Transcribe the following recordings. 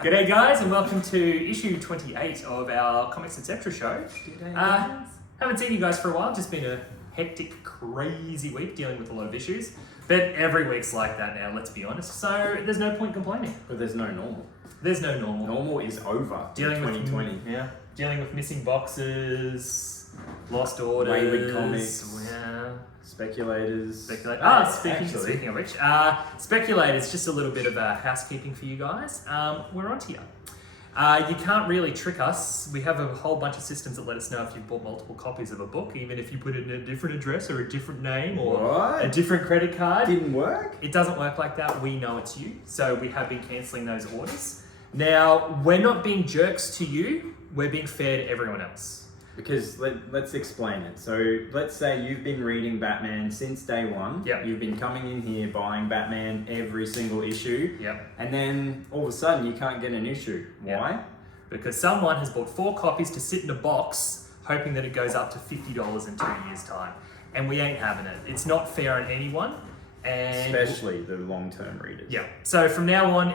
G'day guys, and welcome to issue 28 of our Comics Etc. show. Haven't seen you guys for a while, just been a hectic, crazy week dealing with a lot of issues. But every week's like that now, let's be honest, so there's no point complaining. But there's no normal. There's no normal. Normal is over. Dealing 2020. Dealing with missing boxes, lost orders. Wayward comics. Yeah. Speculators. Speaking of which, Speculators, just a little bit of housekeeping for you guys. We're on to you. You can't really trick us. We have a whole bunch of systems that let us know if you've bought multiple copies of a book, even if you put it in a different address or a different name or a different credit card. Didn't work? It doesn't work like that. We know it's you. So we have been cancelling those orders. Now, we're not being jerks to you. We're being fair to everyone else. Because let's explain it. So let's say you've been reading Batman since day one. Yep. You've been coming in here buying Batman every single issue. Yep. And then all of a sudden you can't get an issue. Yep. Why? Because someone has bought 4 copies to sit in a box, hoping that it goes up to $50 in 2 years' time. And we ain't having it. It's not fair on anyone. And especially the long-term readers. Yeah. So from now on,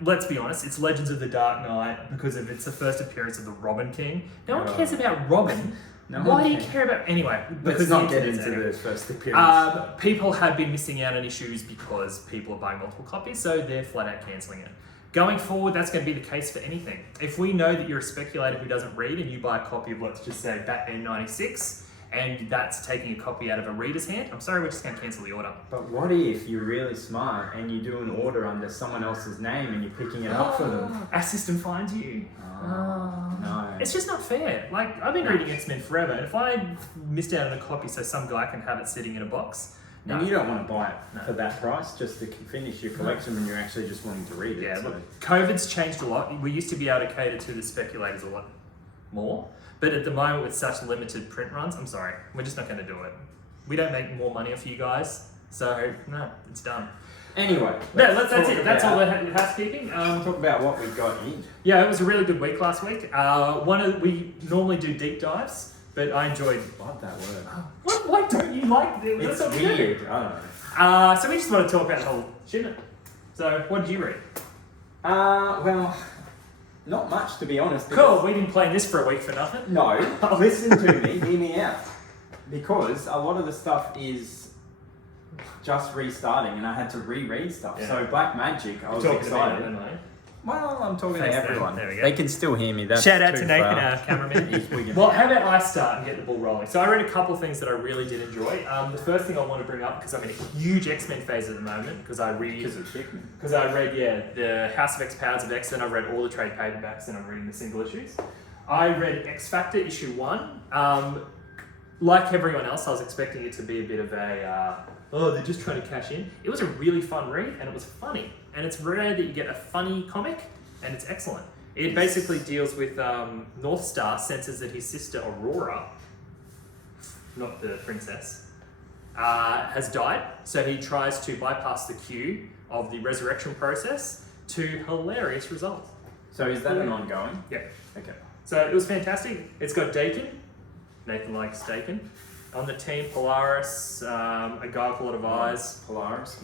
let's be honest, it's Legends of the Dark Knight because it's the first appearance of the Robin King. No one cares about Robin. Why do you care about... Anyway. Let's not get into the first appearance. People have been missing out on issues because people are buying multiple copies, so they're flat out cancelling it. Going forward, that's going to be the case for anything. If we know that you're a speculator who doesn't read and you buy a copy of, let's just say, Batman 96, and that's taking a copy out of a reader's hand, I'm sorry, we're just going to cancel the order. But what if you're really smart and you do an order under someone else's name and you're picking it up for them? Our system finds you. No. It's just not fair. Like, I've been reading X-Men forever, and if I missed out on a copy so some guy can have it sitting in a box... And you don't want to buy it for that price just to finish your collection when you're actually just wanting to read it. Yeah, look, COVID's changed a lot. We used to be able to cater to the speculators a lot more. But at the moment, with such limited print runs, I'm sorry, we're just not going to do it. We don't make more money off you guys, so no, it's done. Anyway, that's it. That's all the housekeeping. Talk about what we've got in. Yeah, it was a really good week last week. We normally do deep dives, but I enjoyed... Love that word. Why don't you like it? It's weird. I don't know. So we just want to talk about the whole shipment. So what did you read? Well... Not much, to be honest. Cool, we've been playing this for a week for nothing. No, listen to me, hear me out. Because a lot of the stuff is just restarting and I had to reread stuff. Yeah. So Black Magic, I was excited. Well, I'm talking to everyone. There we go. They can still hear me. That's shout out to Nathan, our cameraman. Well, how about I start and get the ball rolling? So I read a couple of things that I really did enjoy. The first thing I want to bring up, because I'm in a huge X-Men phase at the moment, because I read the House of X, Powers of X, then I read all the trade paperbacks, and I'm reading the single issues. I read X Factor issue 1. Like everyone else, I was expecting it to be a bit of a, they're just trying to cash in. It was a really fun read, and it was funny. And it's rare that you get a funny comic, and it's excellent. It basically deals with Northstar senses that his sister Aurora, not the princess, has died. So he tries to bypass the queue of the resurrection process to hilarious results. So is that an ongoing? Yeah. Okay. So it was fantastic. It's got Dakin. Nathan likes Dakin. On the team, Polaris, a guy with a lot of eyes. Polaris.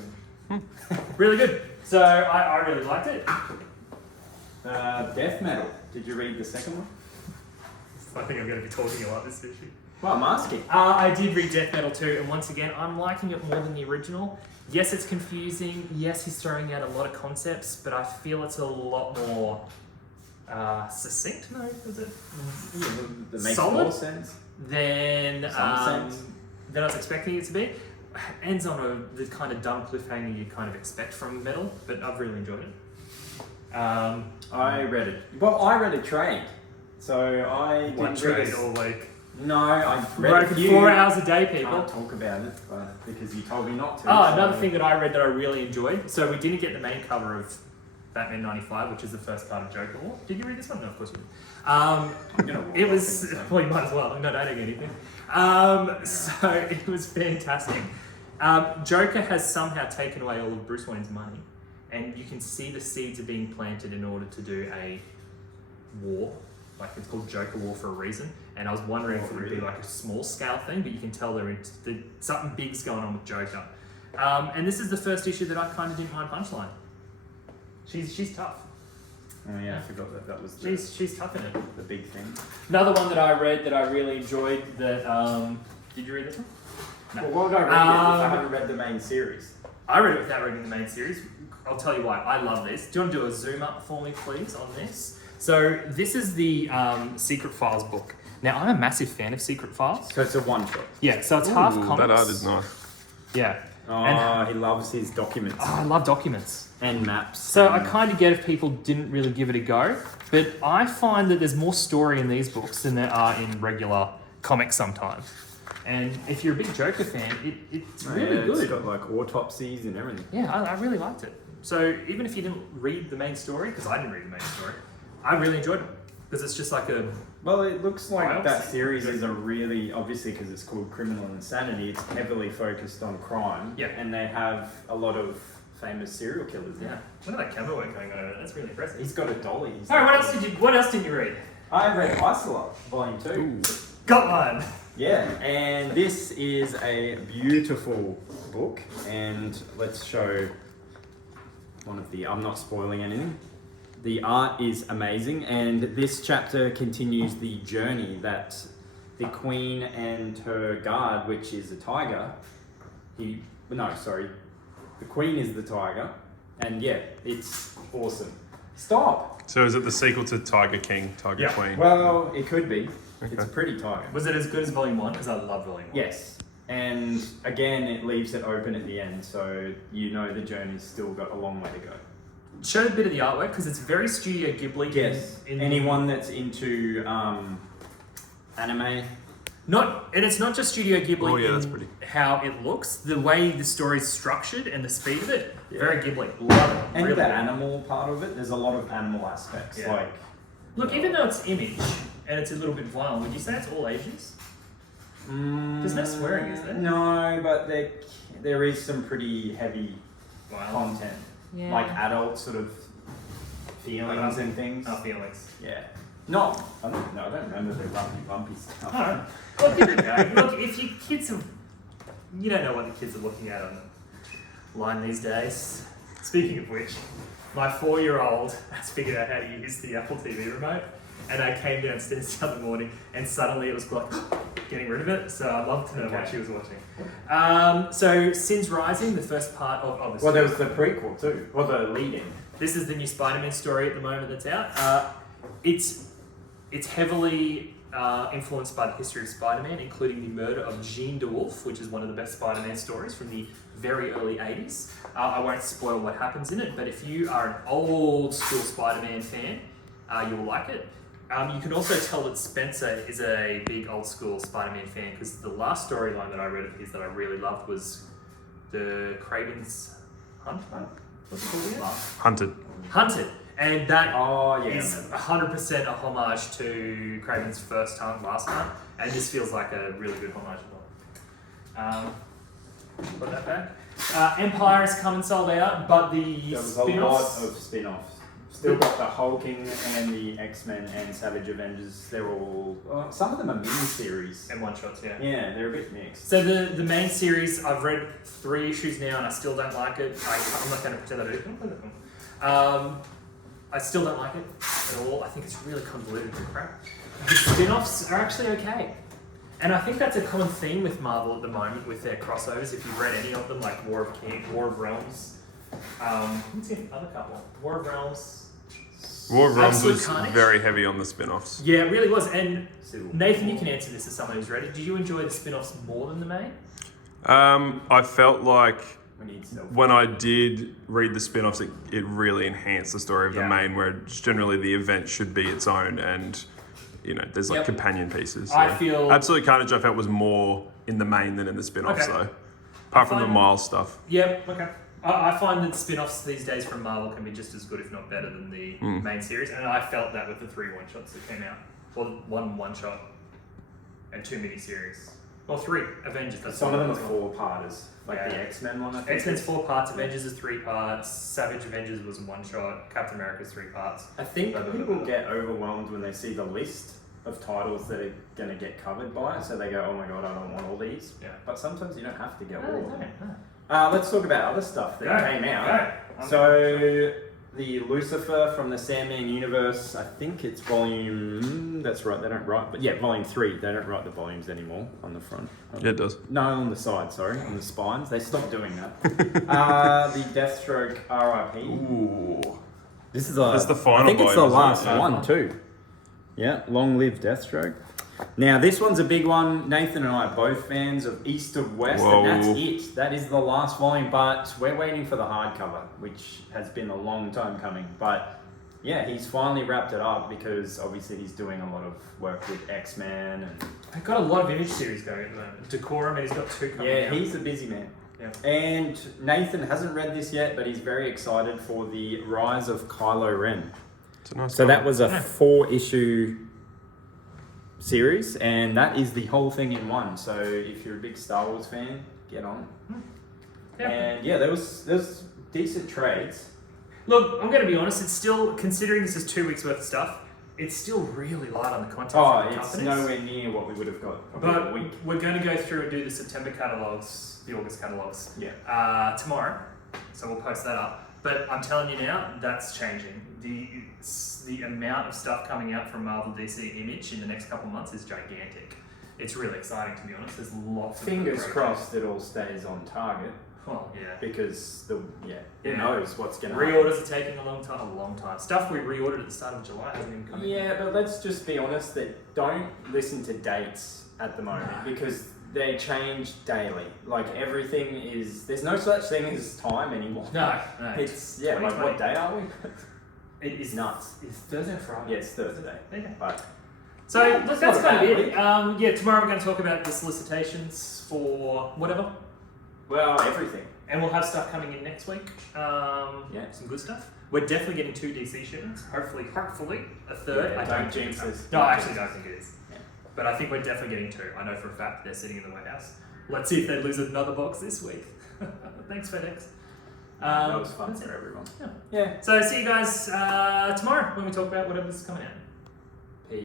Really good. So I really liked it. Death Metal. Did you read the second one? I think I'm going to be talking a lot this issue. Well, I'm asking. I did read Death Metal too, and once again, I'm liking it more than the original. Yes, it's confusing. Yes, he's throwing out a lot of concepts, but I feel it's a lot more succinct. No, is it? Yeah, that makes solid more sense. Than I was expecting it to be. Ends on the kind of dumb cliffhanger you kind of expect from Metal, but I've really enjoyed it. I read it. Well, I read a trade. So I didn't read it all week. No, I read it 4 hours a day, people. I can't talk about it because you told me not to. Another thing that I read that I really enjoyed. So we didn't get the main cover of Batman 95, which is the first part of Joker War. Did you read this one? No, of course you didn't. It was... Well, you might as well. I'm not adding anything. So it was fantastic. Joker has somehow taken away all of Bruce Wayne's money, and you can see the seeds are being planted in order to do a war. Like, it's called Joker War for a reason, and I was wondering if it would be like a small scale thing, but you can tell something big's going on with Joker. And this is the first issue that I kind of didn't mind Punchline. She's tough. Oh yeah, I forgot that was She's tough in it. the big thing. Another one that I read that I really enjoyed. That did you read this one? No. Well, why would I read it if I haven't read the main series? I read it without reading the main series. I'll tell you why. I love this. Do you want to do a zoom up for me, please, on this? So this is the Secret Files book. Now, I'm a massive fan of Secret Files. So it's a one shot. Yeah, so it's half comics. That art is nice. Yeah. Oh, he loves his documents. Oh, I love documents. And maps. So I kind of get if people didn't really give it a go, but I find that there's more story in these books than there are in regular comics sometimes. And if you're a big Joker fan, it's really good. It's got like autopsies and everything. Yeah, I really liked it. So even if you didn't read the main story, because I didn't read the main story, I really enjoyed it. Because it's just like a... Well, it looks like that series is a really, obviously because it's called Criminal Insanity, it's heavily focused on crime. Yeah. And they have a lot of famous serial killers in it. Look at that camera work going on. That's really impressive. He's got a dolly. Alright, what else did you read? I read Isola, Volume 2. Ooh. Got one! Yeah, and this is a beautiful book, and let's show one of the, I'm not spoiling anything. The art is amazing, and this chapter continues the journey that the Queen and her guard, which is a tiger, the Queen is the tiger, and yeah, it's awesome. Stop! So is it the sequel to Tiger King, Tiger Queen? Well, it could be. Okay. It's a pretty tiger. Was it as good as Volume 1? Because I love Volume 1. Yes. And again, it leaves it open at the end, so you know the journey's still got a long way to go. Show a bit of the artwork, because it's very Studio Ghibli. Yes. Anyone that's into anime. And it's not just Studio Ghibli Oh, yeah, that's in pretty. how it looks, the way the story's structured and the speed of it, very Ghibli. Love it. And really the good. animal part of it, there's a lot of animal aspects. Yeah. Like, Look, even though it's image and it's a little bit violent, would you say it's all ages? There's no swearing, is there? No, but there is some pretty heavy Violent. content. Yeah. Like adult sort of feelings and things. Oh, feelings. Yeah. I don't remember the bumpy stuff. Alright. Well, give it a go. Look, if your kids are... You don't know what the kids are looking at online these days. Speaking of which, my 4-year-old has figured out how to use the Apple TV remote, and I came downstairs the other morning and suddenly it was like getting rid of it, so I'd love to know what she was watching. So Sin's Rising, the first part of the Well, there was the prequel too, or the lead-in. This is the new Spider-Man story at the moment that's out. It's heavily influenced by the history of Spider-Man, including the murder of Jean DeWolf, which is one of the best Spider-Man stories from the very early 80s. I won't spoil what happens in it, but if you are an old school Spider-Man fan, you will like it. You can also tell that Spencer is a big old school Spider-Man fan, because the last storyline that I read of his that I really loved was the Craven's Hunt? What's it called again? Hunted. And that is 100% a homage to Craven's first hunt, last hunt, and this feels like a really good homage as well. Put that back. Empire has come and sold out, but the There was a lot of spin-offs. Still got the Hulking and the X-Men and Savage Avengers. They're all... some of them are mini-series. And one-shots, yeah. Yeah, they're a bit mixed. So the main series, I've read 3 issues now and I still don't like it. I'm not going to pretend I do. I still don't like it at all. I think it's really convoluted and crap. The spin-offs are actually okay. And I think that's a common theme with Marvel at the moment with their crossovers. If you've read any of them, like War of Realms. What's the other couple? War of Realms. War of Realms Absolute was Carnage. very heavy on the spin-offs. Yeah, it really was. And Nathan, you can answer this as someone who's read it. Did you enjoy the spin-offs more than the main? I felt like When when I did read the spin-offs, it really enhanced the story of the main, where generally the event should be its own, and there's like companion pieces. So. I feel Absolute Carnage I felt was more in the main than in the spin-offs though. Apart from the Miles stuff. Yeah, okay. I find that spin-offs these days from Marvel can be just as good, if not better, than the main series, and I felt that with the 3 one-shots that came out. Well, 1 one-shot and 2 mini-series. Well, 3 Avengers. That's some of them are 4-parters. Like the X-Men one, I think. X-Men's 4 parts, Avengers is 3 parts, Savage Avengers was 1 shot, Captain America's 3 parts. I think people get overwhelmed when they see the list of titles that are going to get covered by it, so they go, oh my god, I don't want all these. Yeah. But sometimes you don't have to get No, all of them. no. Let's talk about other stuff that came out. Go. So, the Lucifer from the Sandman universe. I think it's volume. That's right. They don't write, but yeah, volume 3. They don't write the volumes anymore on the front. Yeah, it does. No, on the side. Sorry, on the spines. They stopped doing that. The Deathstroke R.I.P. Ooh. This is the final. I think it's the volume, last isn't it? one too. Yeah, long live Deathstroke. Now this one's a big one. Nathan and I are both fans of East of West, Whoa. and that's it. That is the last volume, but we're waiting for the hardcover, which has been a long time coming. But yeah, he's finally wrapped it up because obviously he's doing a lot of work with X-Men and They've got a lot of image series going at the moment. Decorum, and he's got 2 coming yeah, out. he's a busy man. Yeah. And Nathan hasn't read this yet, but he's very excited for the Rise of Kylo Ren. It's a nice So that cover. was a 4-issue series, and that is the whole thing in one. So if you're a big Star Wars fan, get on. Yeah. And yeah, there's decent trades. Look, I'm going to be honest. It's still, considering this is 2 weeks worth of stuff, it's still really light on the content Oh, from the it's companies. nowhere near what we would have got probably a week. But we're going to go through and do the September catalogs, the August catalogs, Yeah. tomorrow. So we'll post that up. But I'm telling you now, that's changing. The amount of stuff coming out from Marvel, DC, Image in the next couple of months is gigantic. It's really exciting, to be honest. There's lots of Fingers good crossed it all stays on target, Well, yeah. because who Yeah. knows what's going to happen. Reorders are taking a long time. Stuff we reordered at the start of July hasn't even come in. Yeah, but let's just be honest that don't listen to dates at the moment because they change daily. Like everything is, there's no such thing as time anymore. No. It's, like 2020. what day are we? It is nuts. It's Thursday or Friday. Yeah, it's Thursday. Okay. But So Yeah, look, it's that's not a kind of bad it. Yeah, tomorrow we're going to talk about the solicitations for whatever, well, everything. and we'll have stuff coming in next week. Yeah. Some good stuff. We're definitely getting 2 DC shipments. Hopefully, a third. Yeah, I don't don't jinx think us. No, I actually don't think it is. Yeah. But I think we're definitely getting 2. I know for a fact they're sitting in the warehouse. Let's see if they lose another box this week. Thanks, FedEx. That was fun that's for it. everyone. Yeah. Yeah. So see you guys tomorrow when we talk about whatever's coming out.